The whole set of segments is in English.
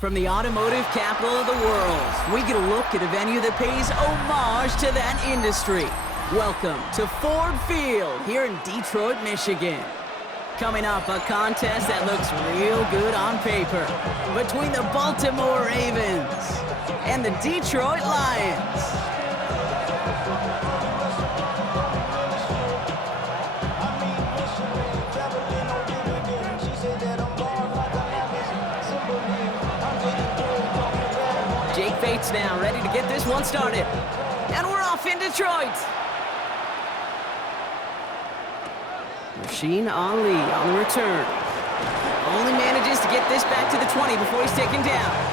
From the automotive capital of the world, we get a look at a venue that pays homage to that industry. Welcome to Ford Field here in Detroit, Michigan. Coming up, a contest that looks real good on paper between the Baltimore Ravens and the Detroit Lions. Fates now, ready to get this one started. And we're off in Detroit. Rasheen Ali on the return. Only manages to get this back to the 20 before he's taken down.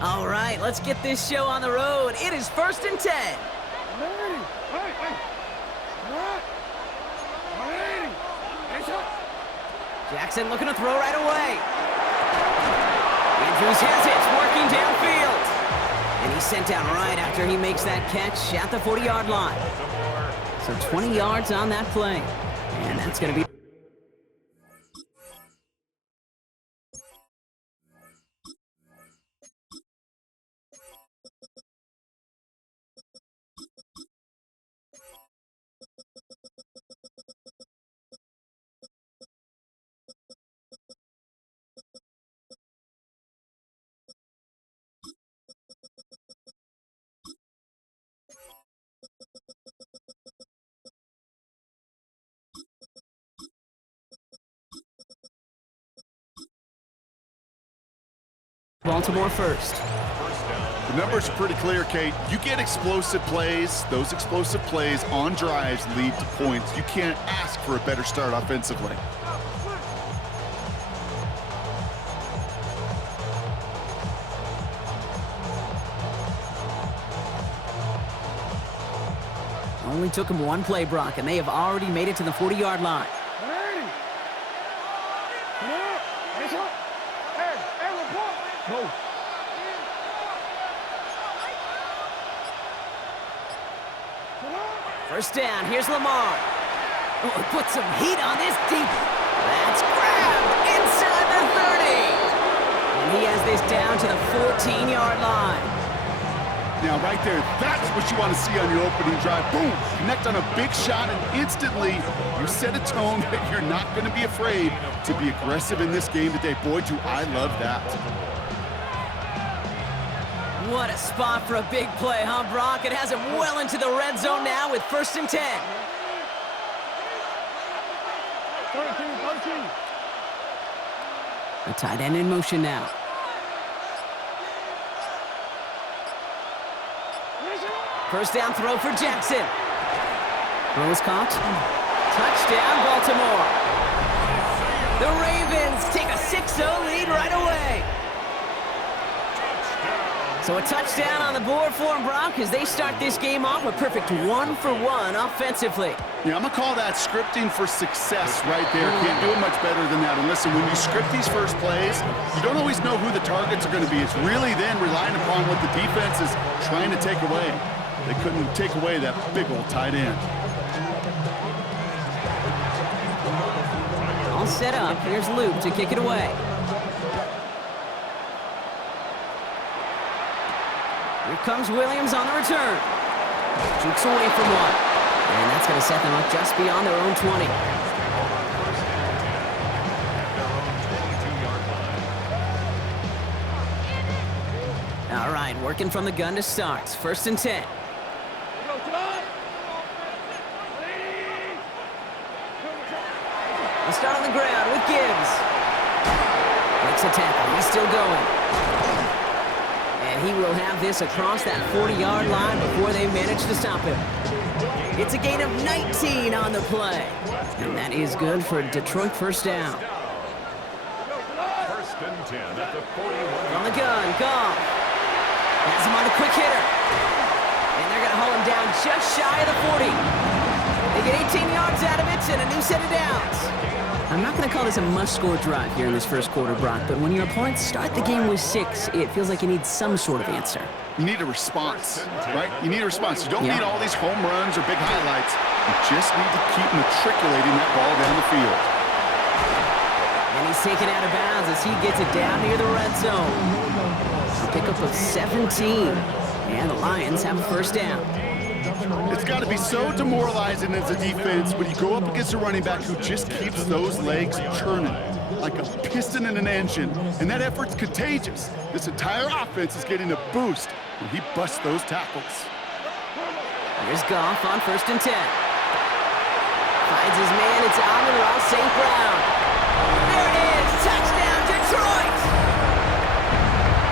All right, let's get this show on the road. It is 1st and 10. Jackson looking to throw right away. Andrews has it, working downfield. And he's sent down right after he makes that catch at the 40-yard line. So 20 yards on that play. And that's going to be... Baltimore first. The numbers are pretty clear, Kate. You get explosive plays. Those explosive plays on drives lead to points. You can't ask for a better start offensively. Only took him one play, Brock, and they have already made it to the 40-yard line. First down, here's Lamar. Oh, put some heat on this deep. That's grabbed inside the 30. And he has this down to the 14-yard line. Now, right there, that's what you want to see on your opening drive. Boom! Connect on a big shot, and instantly you set a tone that you're not going to be afraid to be aggressive in this game today. Boy, do I love that. What a spot for a big play, huh, Brock? It has him well into the red zone now with 1st and 10. 13. A tight end in motion now. First down throw for Jackson. Throw is caught. Touchdown, Baltimore. The Ravens take a 6-0 lead right away. So a touchdown on the board for him, Brock, as they start this game off a perfect 1-for-1 offensively. Yeah, I'm going to call that scripting for success right there. Can't do it much better than that. And listen, when you script these first plays, you don't always know who the targets are going to be. It's really then relying upon what the defense is trying to take away. They couldn't take away that big old tight end. set up. Here's Luke to kick it away. Here comes Williams on the return. Jukes away from one. And that's going to set them up just beyond their own 20. All right, working from the gun to start. 1st and 10. We'll start on the ground with Gibbs. Makes a tackle. He's still going. And he will have this across that 40-yard line before they manage to stop him. It's a gain of 19 on the play. And that is good for a Detroit 1st down. 1st and 10 at the 41. On the gun, Goff. Has him on a quick hitter. And they're going to haul him down just shy of the 40. They get 18 yards out of it and a new set of downs. I'm not going to call this a must-score drive here in this 1st quarter, Brock, but when your opponents start the game with 6, it feels like you need some sort of answer. You need a response, right? You need a response. You don't need all these home runs or big highlights. You just need to keep matriculating that ball down the field. And he's taken out of bounds as he gets it down near the red zone. A pickup of 17. And the Lions have a 1st down. It's got to be so demoralizing as a defense when you go up against a running back who just keeps those legs churning like a piston in an engine. And that effort's contagious. This entire offense is getting a boost when he busts those tackles. Here's Goff on 1st and 10. Finds his man. It's Amon-Ra St. Brown. There it is. Touchdown, Detroit!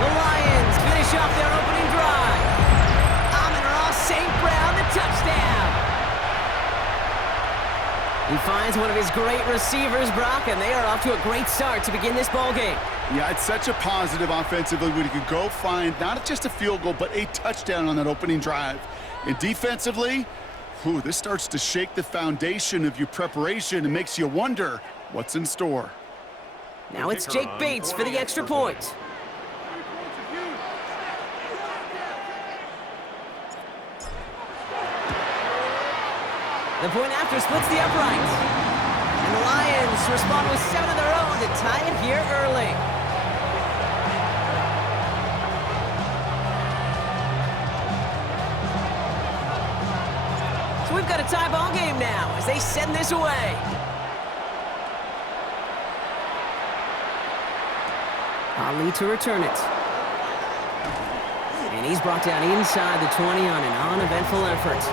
The Lions finish off their opening drive. Amon-Ra St. Brown, the touchdown. He finds one of his great receivers, Brock, and they are off to a great start to begin this ball game. Yeah, it's such a positive offensively when you can go find not just a field goal, but a touchdown on that opening drive. And defensively, this starts to shake the foundation of your preparation and makes you wonder what's in store. Now it's Jake Bates for the extra point. The point after splits the upright. And the Lions respond with 7 of their own to tie it here early. So we've got a tie ball game now as they send this away. Ali to return it. And he's brought down inside the 20 on an uneventful effort.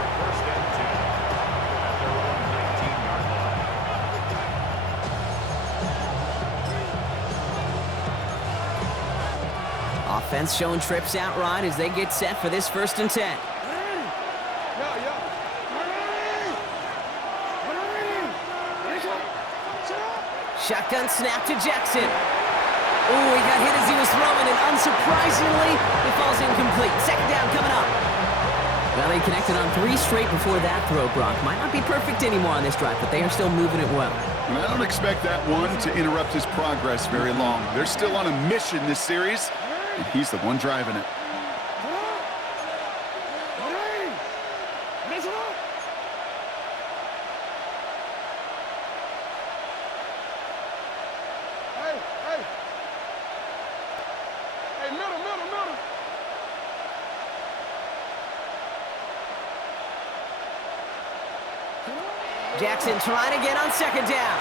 Offense showing trips out right as they get set for this 1st and 10. Shotgun snap to Jackson. Ooh, he got hit as he was throwing, and unsurprisingly, it falls incomplete. 2nd down coming up. Well, they connected on 3 straight before that throw, Brock. Might not be perfect anymore on this drive, but they are still moving it well. And I don't expect that one to interrupt his progress very long. They're still on a mission this series, and he's the one driving it. Jackson trying to get on 2nd down.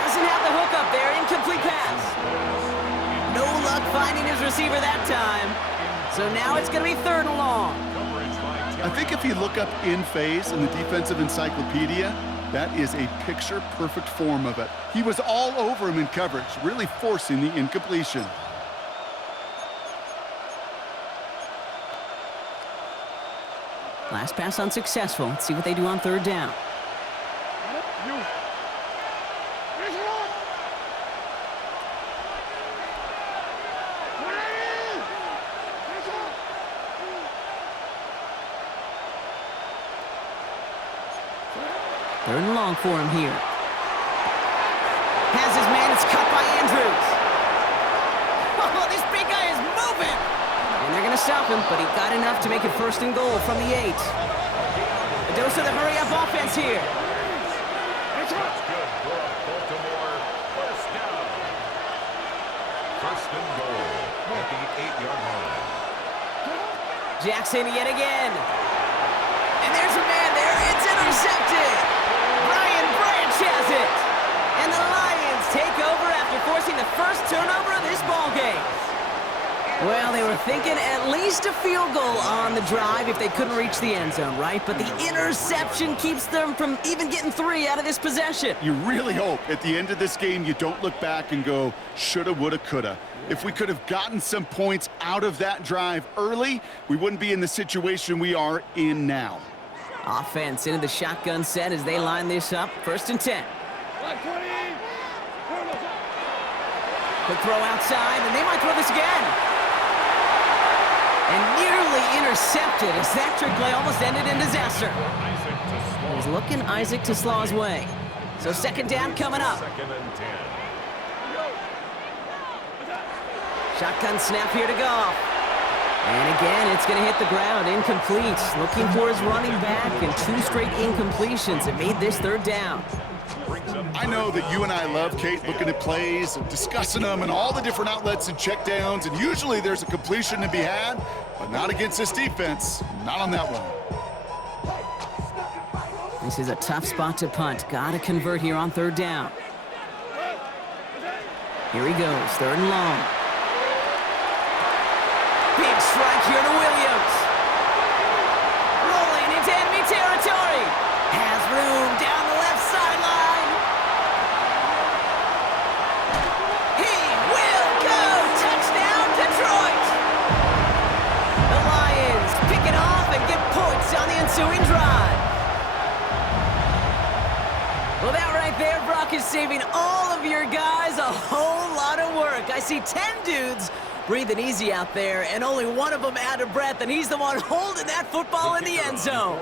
Doesn't have the hook up there. Incomplete pass. No luck finding his receiver that time. So now it's going to be 3rd and long. I think if you look up in phase in the defensive encyclopedia, that is a picture-perfect form of it. He was all over him in coverage, really forcing the incompletion. Last pass unsuccessful. Let's see what they do on 3rd down. Third and long for him here. Has his man. It's cut by Andrews. Oh, this big guy is moving. And they're going to stop him, but he got enough to make it 1st and goal from the 8. A dose of the hurry-up offense here. That's good for a Baltimore first down. First and goal at the 8-yard line. Jackson yet again. And there's a man there. It's intercepted. Brian Branch has it. And the Lions take over after forcing the first turnover of this ballgame. Well, they were thinking at least a field goal on the drive if they couldn't reach the end zone, right? But the interception keeps them from even getting 3 out of this possession. You really hope at the end of this game you don't look back and go, shoulda, woulda, coulda. If we could have gotten some points out of that drive early, we wouldn't be in the situation we are in now. Offense into the shotgun set as they line this up. 1st and 10. Quick throw outside, and they might throw this again. And nearly intercepted as that trick play almost ended in disaster. He was looking Isaac to Slaw's way. So 2nd down coming up. 2nd and 10. Shotgun snap here to Goff. And again, it's going to hit the ground. Incomplete. Looking for his running back, and 2 straight incompletions. It made this 3rd down. I know that you and I love, Kate, looking at plays and discussing them and all the different outlets and checkdowns, and usually there's a completion to be had, but not against this defense. Not on that one. This is a tough spot to punt. Got to convert here on 3rd down. Here he goes, 3rd and long. Big strike here to Williams. Rolling into enemy territory. Has room down the left sideline. He will go. Touchdown, Detroit. The Lions pick it off and get points on the ensuing drive. Well, that right there, Brock, is saving all of your guys a whole lot of work. I see 10 dudes breathing easy out there, and only one of them out of breath, and he's the one holding that football in the end zone.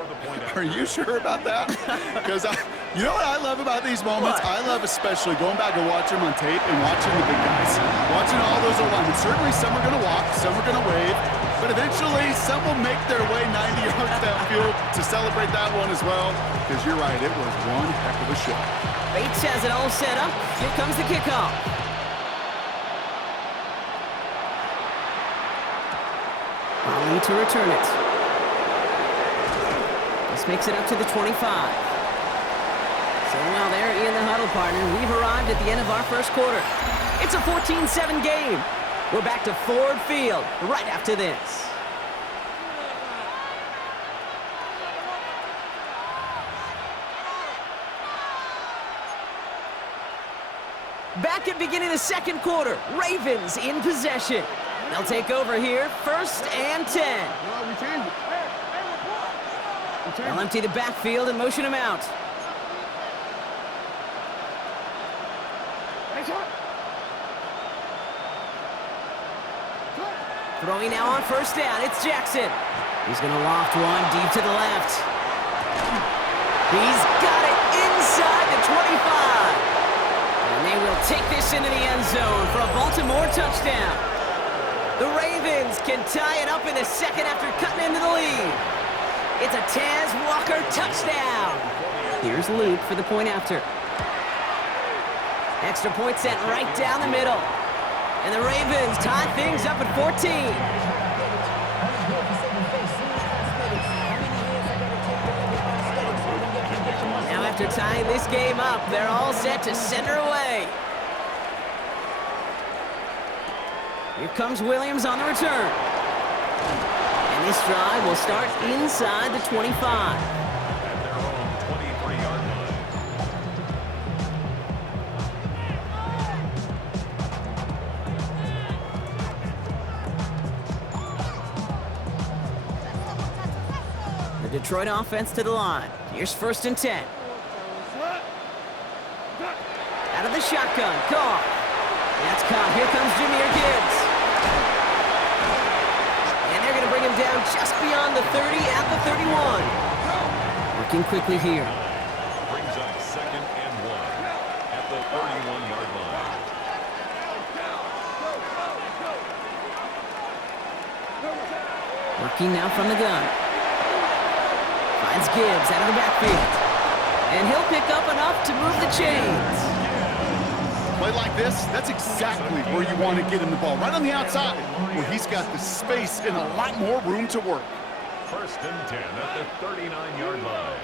Are you sure about that? Because you know what I love about these moments? What? I love especially going back and watching them on tape and watching the big guys. Watching all those alignments. Certainly some are going to walk, some are going to wave, but eventually some will make their way 90 yards downfield to celebrate that one as well. Because you're right, it was one heck of a show. Bates has it all set up. Here comes the kickoff. Ali to return it. This makes it up to the 25. So while they're in the huddle, partner, we've arrived at the end of our 1st quarter. It's a 14-7 game. We're back to Ford Field right after this. Back at beginning of the 2nd quarter, Ravens in possession. They'll take over here, 1st and 10. They'll empty the backfield and motion him out. Throwing now on 1st down, it's Jackson. He's going to loft one deep to the left. He's got it inside the 25. And they will take this into the end zone for a Baltimore touchdown. The Ravens can tie it up in the 2nd after cutting into the lead. It's a Taz Walker touchdown. Here's Luke for the point after. Extra point set right down the middle. And the Ravens tie things up at 14. Now after tying this game up, they're all set to center away. Here comes Williams on the return. And this drive will start inside the 25. At their own 23-yard line. The Detroit offense to the line. Here's 1st and 10. Out of the shotgun, Goff. That's caught. Here comes Jahmyr Gibbs. And they're going to bring him down just beyond the 30 at the 31. Working quickly here. Brings up 2nd and 1 at the 31-yard line. Working now from the gun. Finds Gibbs out of the backfield. And he'll pick up enough to move the chains. Play like this, that's exactly where you want to get him the ball. Right on the outside, where he's got the space and a lot more room to work. 1st and 10 at the 39-yard line.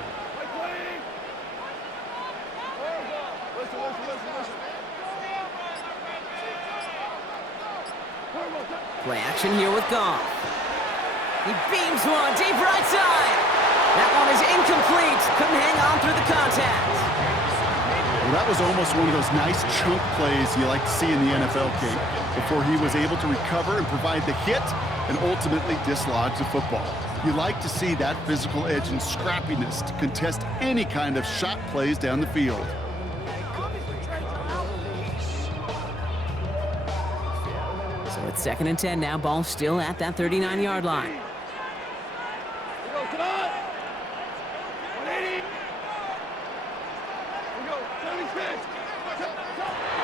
Play action here with Goff. He beams one deep right side. That one is incomplete. Couldn't hang on through the contact. Well, that was almost one of those nice chunk plays you like to see in the NFL game before he was able to recover and provide the hit and ultimately dislodge the football. You like to see that physical edge and scrappiness to contest any kind of shot plays down the field. So it's 2nd and 10 now. Ball still at that 39-yard line.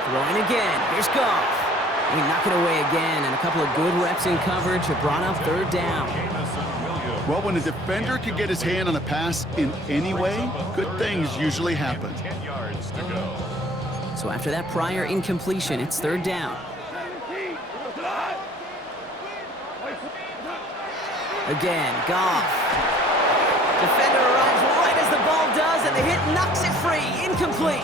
Throwing again. Here's Goff. He knocked it away again, and a couple of good reps in coverage have brought up 3rd down. Well, when a defender can get his hand on a pass in any way, good things usually happen. 10 yards to go. So after that prior incompletion, it's 3rd down. Again, Goff. Defender arrives right as the ball does, and the hit knocks it free. Incomplete.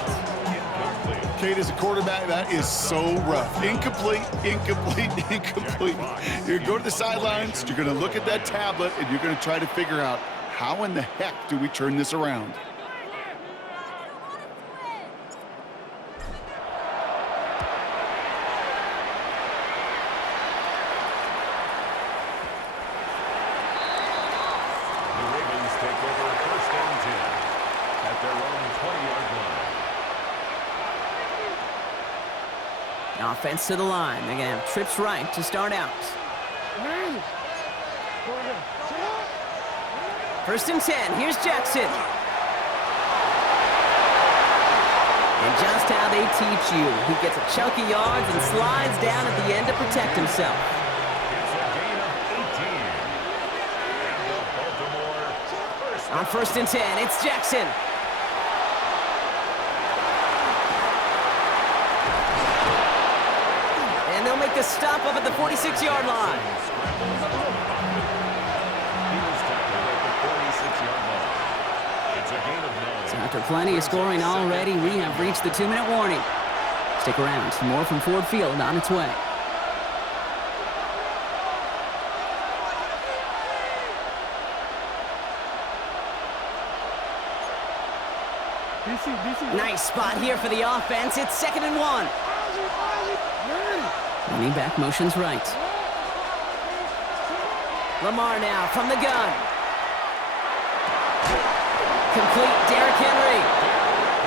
Kate, as a quarterback, that is so rough. Incomplete, incomplete, incomplete. You're going to go to the sidelines, you're going to look at that tablet, and you're going to try to figure out how in the heck do we turn this around. The Ravens take over 1st and 10 at their own 20-yard line. Offense to the line. They're going to have trips right to start out. 1st and 10. Here's Jackson. And just how they teach you. He gets a chunky yards and slides down at the end to protect himself. It's a gain of 18. And the Baltimore On 1st and 10, it's Jackson. And they'll make the stop up at the 46-yard line. He was tackled at the 46-yard line. It's a gain of 9. So after plenty of scoring already, we have reached the 2-minute warning. Stick around. More from Ford Field on its way. Nice spot here for the offense. It's 2nd and 1. Running back motions right. Lamar now from the gun. Complete, Derrick Henry.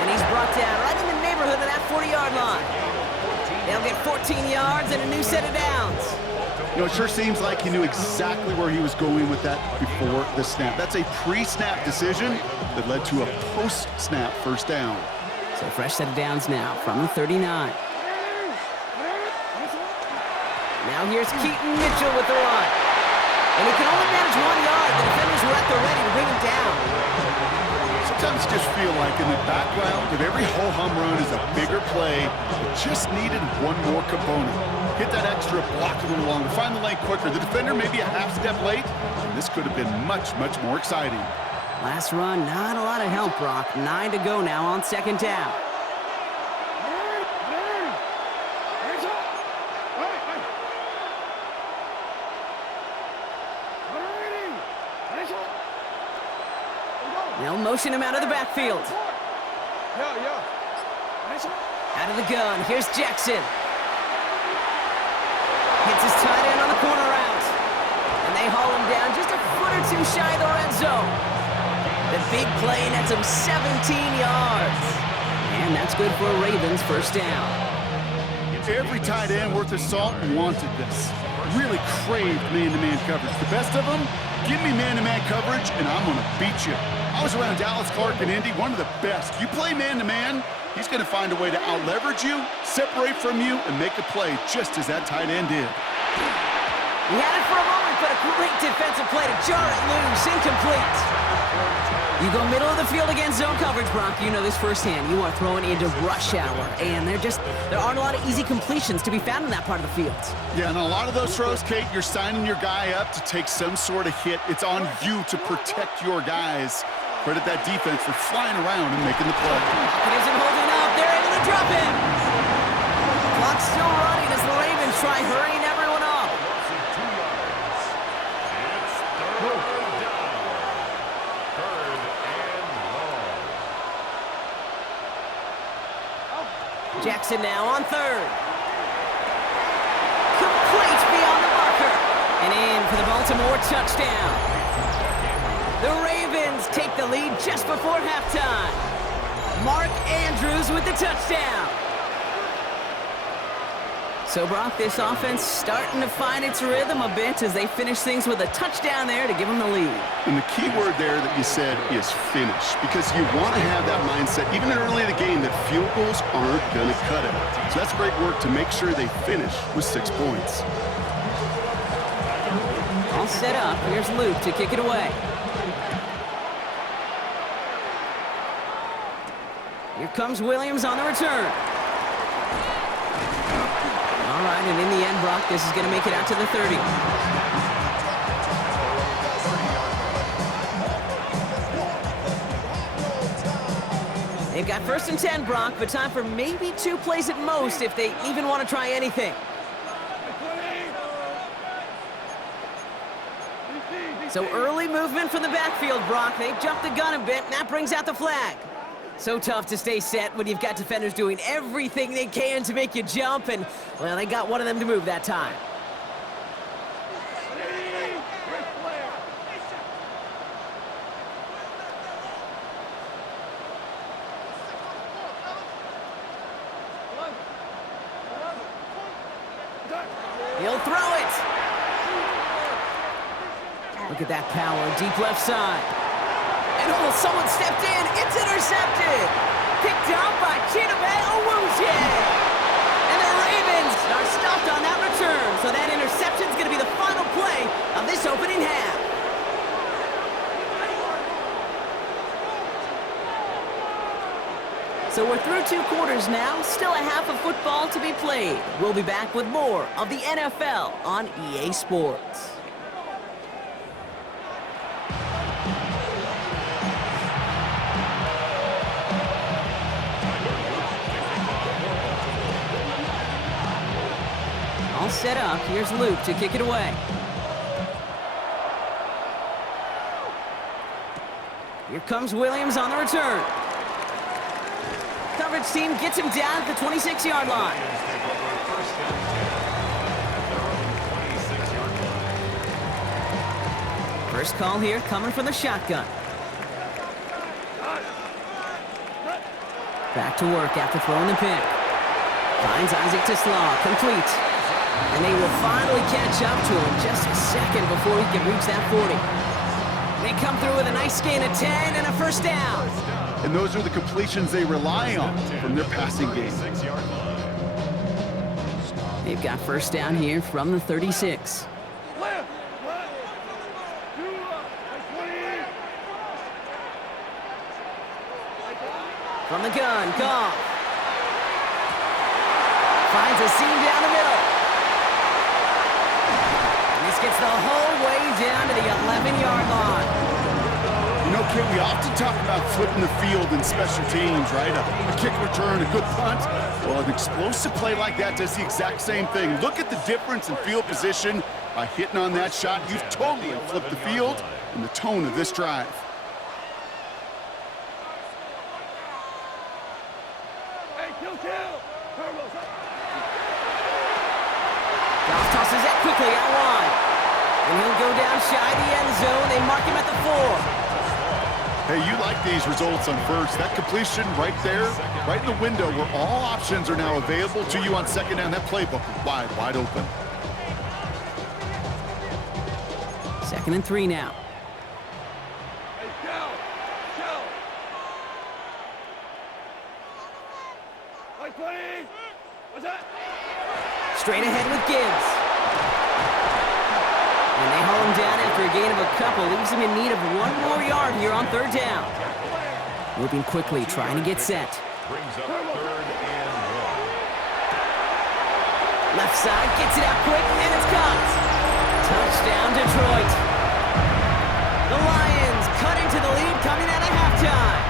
And he's brought down right in the neighborhood of that 40-yard line. They'll get 14 yards and a new set of downs. You know, it sure seems like he knew exactly where he was going with that before the snap. That's a pre-snap decision that led to a post-snap 1st down. So fresh set of downs now from the 39. Now here's Keaton Mitchell with the run. And he can only manage 1 yard. The defenders were at the ready to bring him down. Sometimes just feel like in the background of every ho-hum run is a bigger play. It just needed one more component. Hit that extra block a little longer, find the lane quicker. The defender maybe a half step late, and this could have been much, much more exciting. Last run, not a lot of help, Brock. 9 to go now on 2nd down. They'll motion him out of the backfield. Out of the gun, here's Jackson. Hits his tight end on the corner route. And they haul him down just a foot or 2 shy of the red zone. The big play nets him 17 yards. And that's good for a Ravens 1st down. Every tight end worth his salt wanted this. Really craved man-to-man coverage. The best of them, give me man-to-man coverage and I'm going to beat you. I was around Dallas Clark and Indy, one of the best. You play man-to-man, he's going to find a way to out-leverage you, separate from you, and make a play just as that tight end did. He had it for a moment, but a great defensive play to jar it loose. Incomplete. You go middle of the field against zone coverage, Brock. You know this firsthand. You are throwing into rush hour, and there aren't a lot of easy completions to be found in that part of the field. Yeah, and a lot of those throws, Kate, you're signing your guy up to take some sort of hit. It's on you to protect your guys. Credit that defense for flying around and making the play. It isn't holding up. They're able to drop it. Clock's still running as the Ravens try hurrying everyone up. Jackson now on third. Complete beyond the marker. And in for the Baltimore touchdown. The Ravens take the lead just before halftime. Mark Andrews with the touchdown. So, Brock, this offense starting to find its rhythm a bit as they finish things with a touchdown there to give them the lead. And the key word there that you said is finish, because you want to have that mindset, even early in the game, that field goals aren't going to cut it. So that's great work to make sure they finish with 6 points. All set up. Here's Luke to kick it away. Here comes Williams on the return. All right, and in the end, Brock, this is going to make it out to the 30. They've got 1st and 10, Brock, but time for maybe 2 plays at most if they even want to try anything. So early movement from the backfield, Brock. They jumped the gun a bit, and that brings out the flag. So tough to stay set when you've got defenders doing everything they can to make you jump, and, well, they got one of them to move that time. He'll throw it. Look at that power, deep left side. And oh, someone stepped in. It's intercepted. Picked up by Chidobe Awuzie. And the Ravens are stopped on that return. So that interception is going to be the final play of this opening half. So we're through 2 quarters now. Still a half of football to be played. We'll be back with more of the NFL on EA Sports. All set up. Here's Luke to kick it away. Here comes Williams on the return. Coverage team gets him down at the 26-yard line. First call here coming from the shotgun. Back to work after throwing the pick. Finds Isaac to Slaw, complete. And they will finally catch up to him just a second before he can reach that 40. They come through with a nice gain of 10 and a first down. And those are the completions they rely on from their passing game. They've got first down here from the 36. From the gun, Goff. Finds a seam down the middle. And this gets the whole way down to the 11-yard line. You know, Kate, we often talk about flipping the field in special teams, right? A kick return, a good punt. Well, an explosive play like that does the exact same thing. Look at the difference in field position by hitting on that shot. You've totally flipped the field and the tone of this drive. Goff tosses it quickly out wide. And he'll go down shy of the end zone. They mark him at the 4. Hey, you like these results on first. That completion right there, right in the window where all options are now available to you on second down. That playbook wide open. 2nd and 3 now. Straight ahead with Gibbs. And they haul him down after a gain of a couple. Leaves him in need of one more yard here on third down. Moving quickly, trying to get set. Brings up 3rd and 1. Left side, gets it out quick, and it's caught. Touchdown, Detroit. The Lions cut into the lead coming out of halftime.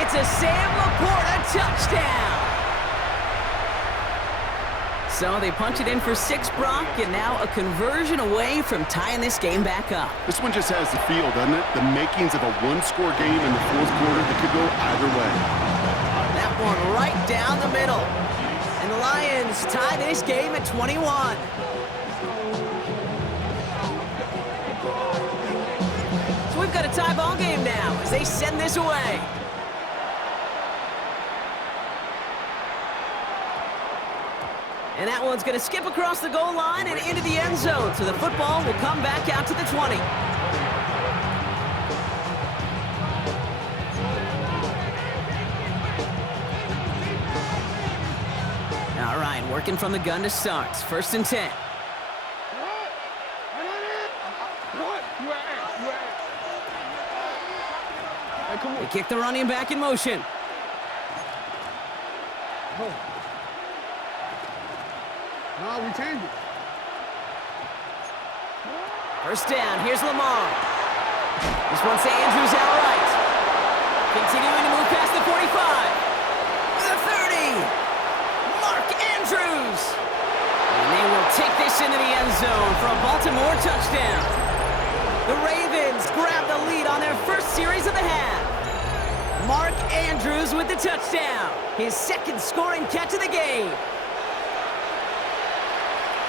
It's a Sam Laporta touchdown. So they punch it in for 6, Brock, and now a conversion away from tying this game back up. This one just has the feel, doesn't it? The makings of a one-score game in the fourth quarter that could go either way. That one right down the middle. And the Lions tie this game at 21. So we've got a tie ball game now as they send this away. And that one's going to skip across the goal line and into the end zone. So the football will come back out to the 20. All right, working from the gun to start. 1st and 10. They kick the running back in motion. No, we changed it. 1st down, here's Lamar. This one's to Andrews outright. Continuing to move past the 45. The 30. Mark Andrews. And they will take this into the end zone for a Baltimore touchdown. The Ravens grab the lead on their first series of the half. Mark Andrews with the touchdown. His 2nd scoring catch of the game.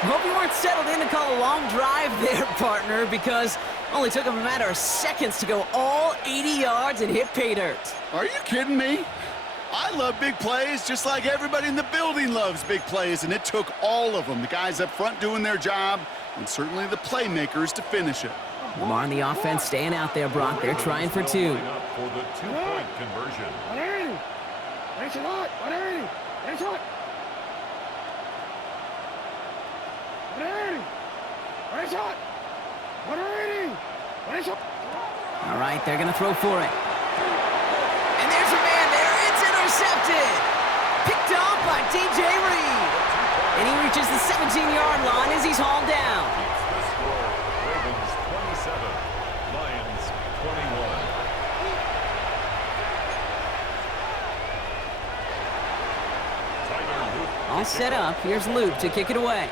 Hope you weren't settled in to call a long drive there, partner, because only took him a matter of seconds to go all 80 yards and hit pay dirt. Are you kidding me? I love big plays just like everybody in the building loves big plays, and it took all of them. The guys up front doing their job, and certainly the playmakers to finish it. Lamar and the offense staying out there, Brock. They're trying for 2. Up for the 2-point conversion. 180. That's a lot. 180. That's what. 180. That's what. 180. That's what. All right, they're going to throw for it. And there's a man there. It's intercepted. Picked off by DJ Reed. And he reaches the 17-yard line as he's hauled down. The score, Ravens 27, Lions 21. All set up. Here's Luke to kick it away.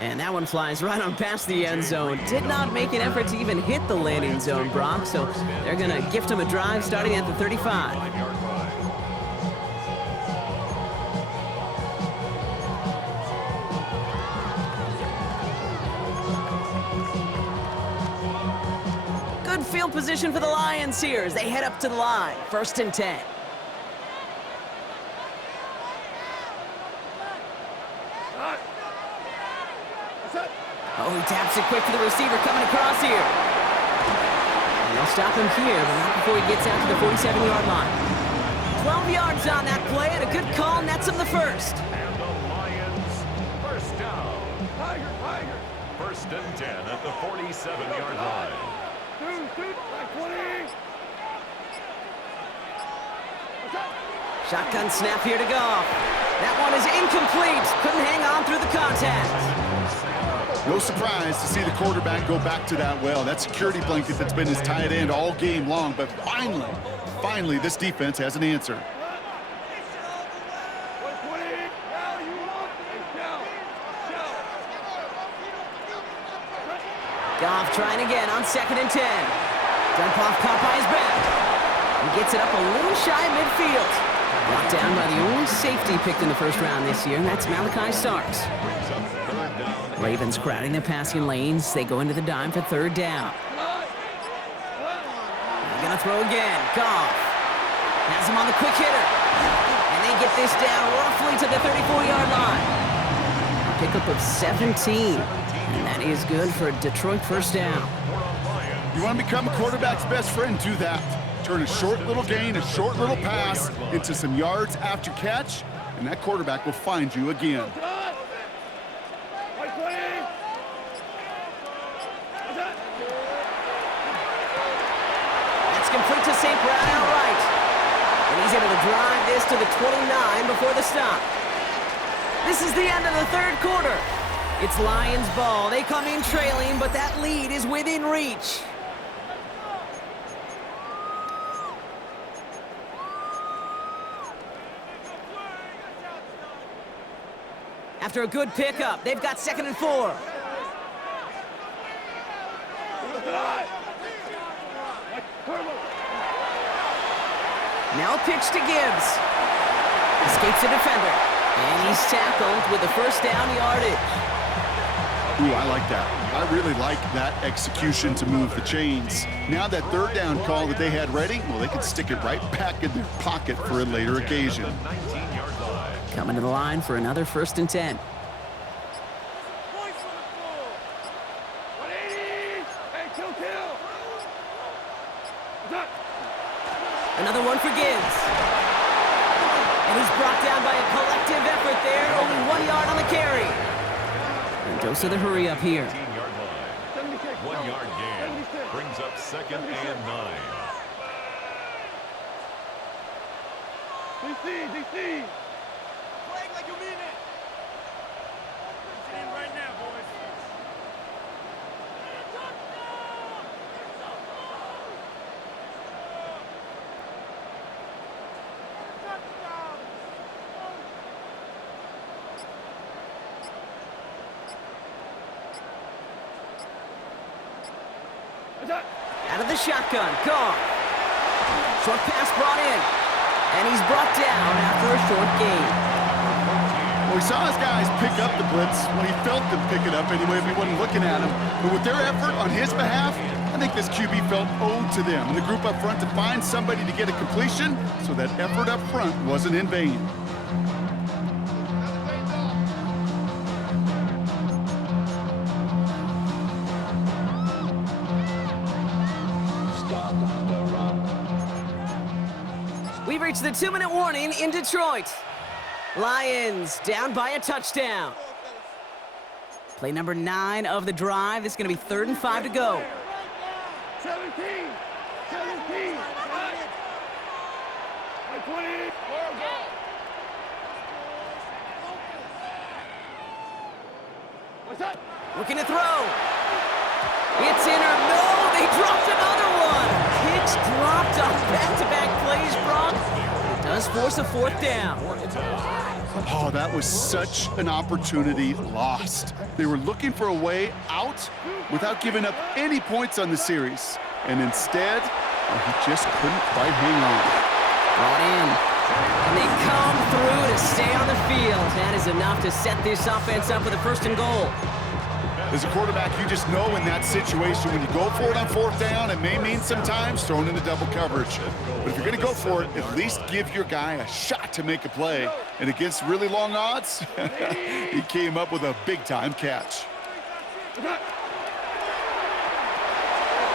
And that one flies right on past the end zone. Did not make an effort to even hit the landing zone, Brock. So they're going to gift him a drive starting at the 35. 5-yard line. Good field position for the Lions here as they head up to the line. 1st and 10. Oh, he taps it quick to the receiver coming across here. And they'll stop him here, but not before he gets out to the 47-yard line. 12 yards on that play, and a good call nets him the 1st. And the Lions, 1st down. Tiger, Tiger. 1st and 10 at the 47-yard line. Dude, like 20. Shotgun snap here to Goff. That one is incomplete. Couldn't hang on through the contact. No surprise to see the quarterback go back to that well. That security blanket that's been his tight end all game long, but finally, this defense has an answer. Goff trying again on 2nd and 10. Dump off caught by his back. He gets it up a little shy of midfield. Brought down by the only safety picked in the 1st round this year, and that's Malachi Starks. Ravens crowding the passing lanes. They go into the dime for 3rd down. They're going to throw again. Goff has him on the quick hitter. And they get this down roughly to the 34-yard line. A pickup of 17. And that is good for a Detroit 1st down. You want to become a quarterback's best friend? Do that. Turn a short little gain, a short little pass into some yards after catch, and and that quarterback will find you again. It's complete to St. Brown outright. And he's able to drive this to the 29 before the stop. This is the end of the third quarter. It's Lions ball. They come in trailing, but that lead is within reach. After a good pickup, they've got 2nd and 4. Now a pitch to Gibbs. Escapes the defender. And he's tackled with the first down yardage. Ooh, I like that. I really like that execution to move the chains. Now that third down call that they had ready, well, they can stick it right back in their pocket for a later occasion. Coming to the line for another 1st and 10. Another one for Gibbs. And he's brought down by a collective effort there. Only 1 yard on the carry. And goes to the hurry up here. 1 yard gain brings up 2nd and 9. DC. Playing like you mean it. Get in right now, boys. Out of the shotgun, Goff. Short pass brought in. And he's brought down after a short gain. Well, he saw his guys pick up the blitz when he felt them pick it up anyway if he wasn't looking at him. But with their effort on his behalf, I think this QB felt owed to them and the group up front to find somebody to get a completion, so that effort up front wasn't in vain. We've reached the 2-minute warning in Detroit. Lions down by a touchdown. Play number 9 of the drive. This is going to be 3rd and 5 to go. 17. 20. What's that? Looking to throw. It's in or no, they dropped another one. Kicks dropped on back-to-back plays, Brock. It does force a 4th down. Oh, that was such an opportunity lost. They were looking for a way out without giving up any points on the series. And instead, he just couldn't quite hang on. Brought in. And they come through to stay on the field. That is enough to set this offense up with a 1st and goal. As a quarterback, you just know in that situation when you go for it on 4th down, it may mean sometimes thrown into double coverage. But if you're going to go for it, at least give your guy a shot to make a play. And against really long odds, he came up with a big-time catch.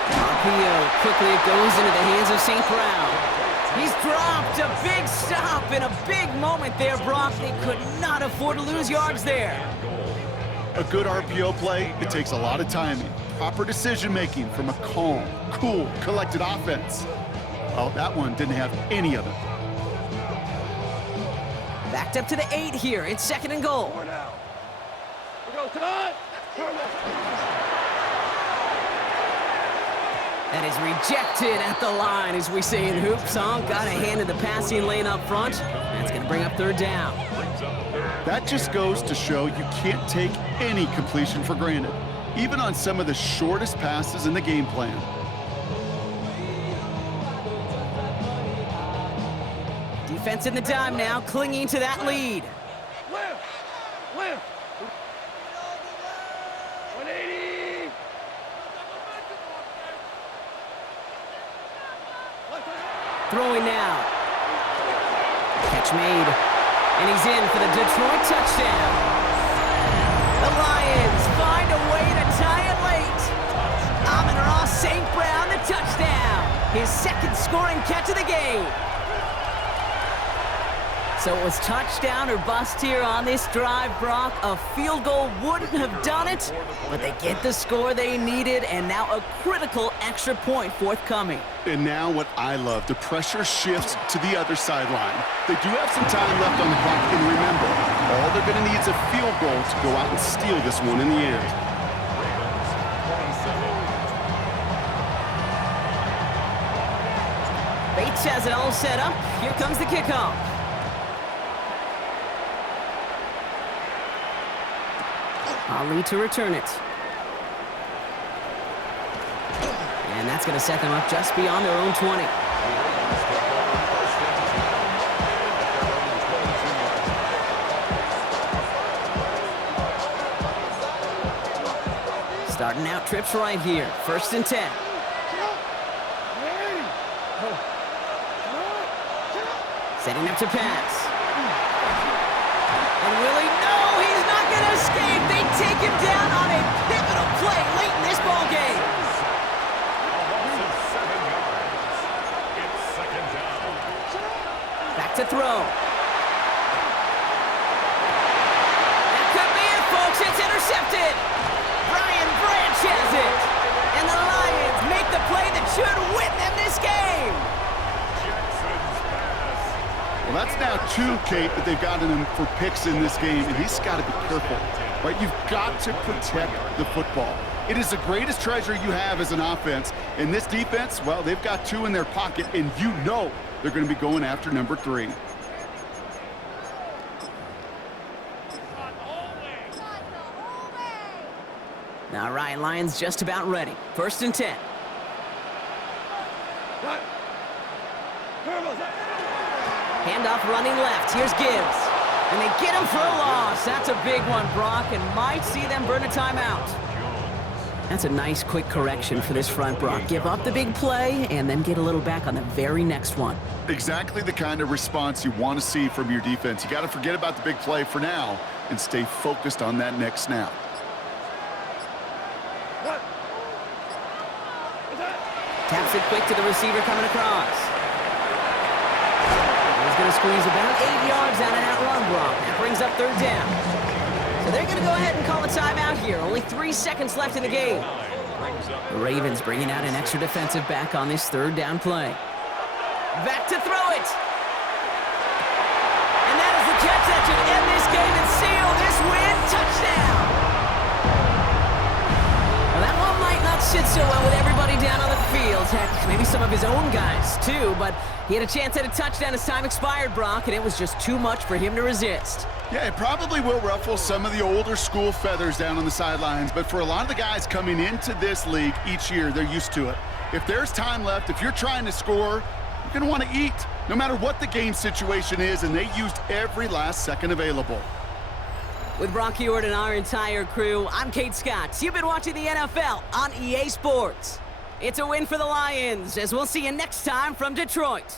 RPO, quickly it goes into the hands of St. Brown. He's dropped a big stop in a big moment there, Brock. They could not afford to lose yards there. A good RPO play, it takes a lot of timing, proper decision-making from a calm, cool, collected offense. Oh, that one didn't have any of it. Backed up to the 8 here. It's 2nd and goal. That is rejected at the line, as we say in hoops. Got a hand in the passing lane up front. That's going to bring up 3rd down. That just goes to show you can't take any completion for granted, even on some of the shortest passes in the game plan. Defense in the dime now, clinging to that lead. Left. 180. Throwing now. Catch made. And he's in for the Detroit touchdown. The Lions find a way to tie it late. Amon-Ra St. Brown, the touchdown. His 2nd scoring catch of the game. So it was touchdown or bust here on this drive, Brock. A field goal wouldn't have done it, but they get the score they needed, and now a critical extra point forthcoming. And now what I love, the pressure shifts to the other sideline. They do have some time left on the clock, and remember, all they're going to need is a field goal to go out and steal this one in the end. Bates has it all set up. Here comes the kickoff. Ali to return it. And that's going to set them up just beyond their own 20. Starting out trips right here. 1st and 10. Setting up to pass. And Willie, no, he's not going to escape. They take him down on a pivotal play late in this ball game. Back to throw. That could be it, folks. It's intercepted. Brian Branch has it. And the Lions make the play that should win them this game. Well, that's now 2, Kate, that they've gotten him for picks in this game, and he's got to be careful, right? You've got to protect the football. It is the greatest treasure you have as an offense, and this defense, well, they've got 2 in their pocket, and you know they're going to be going after number 3. Now, Ryan, Lions just about ready. 1st and 10. Handoff running left. Here's Gibbs. And they get him for a loss. That's a big one, Brock, and might see them burn a timeout. That's a nice, quick correction for this front, Brock. Give up the big play and then get a little back on the very next one. Exactly the kind of response you want to see from your defense. You got to forget about the big play for now and stay focused on that next snap. Taps it quick to the receiver coming across. He's going to squeeze about 8 yards out of that run, Brock. That brings up 3rd down. So they're going to go ahead and call a timeout here. Only 3 seconds left in the game. The Ravens bringing out an extra defensive back on this 3rd down play. Back to throw it. And that is the catch that should end this game and seal this win. Touchdown. Well, that one might not sit so well with everybody down on the field. Heck, maybe some of his own guys, too. But he had a chance at a touchdown as time expired, Brock, and it was just too much for him to resist. Yeah, it probably will ruffle some of the older school feathers down on the sidelines, but for a lot of the guys coming into this league each year, they're used to it. If there's time left, if you're trying to score, you're going to want to eat, no matter what the game situation is, and they used every last second available. With Brock Heward and our entire crew, I'm Kate Scott. You've been watching the NFL on EA Sports. It's a win for the Lions, as we'll see you next time from Detroit.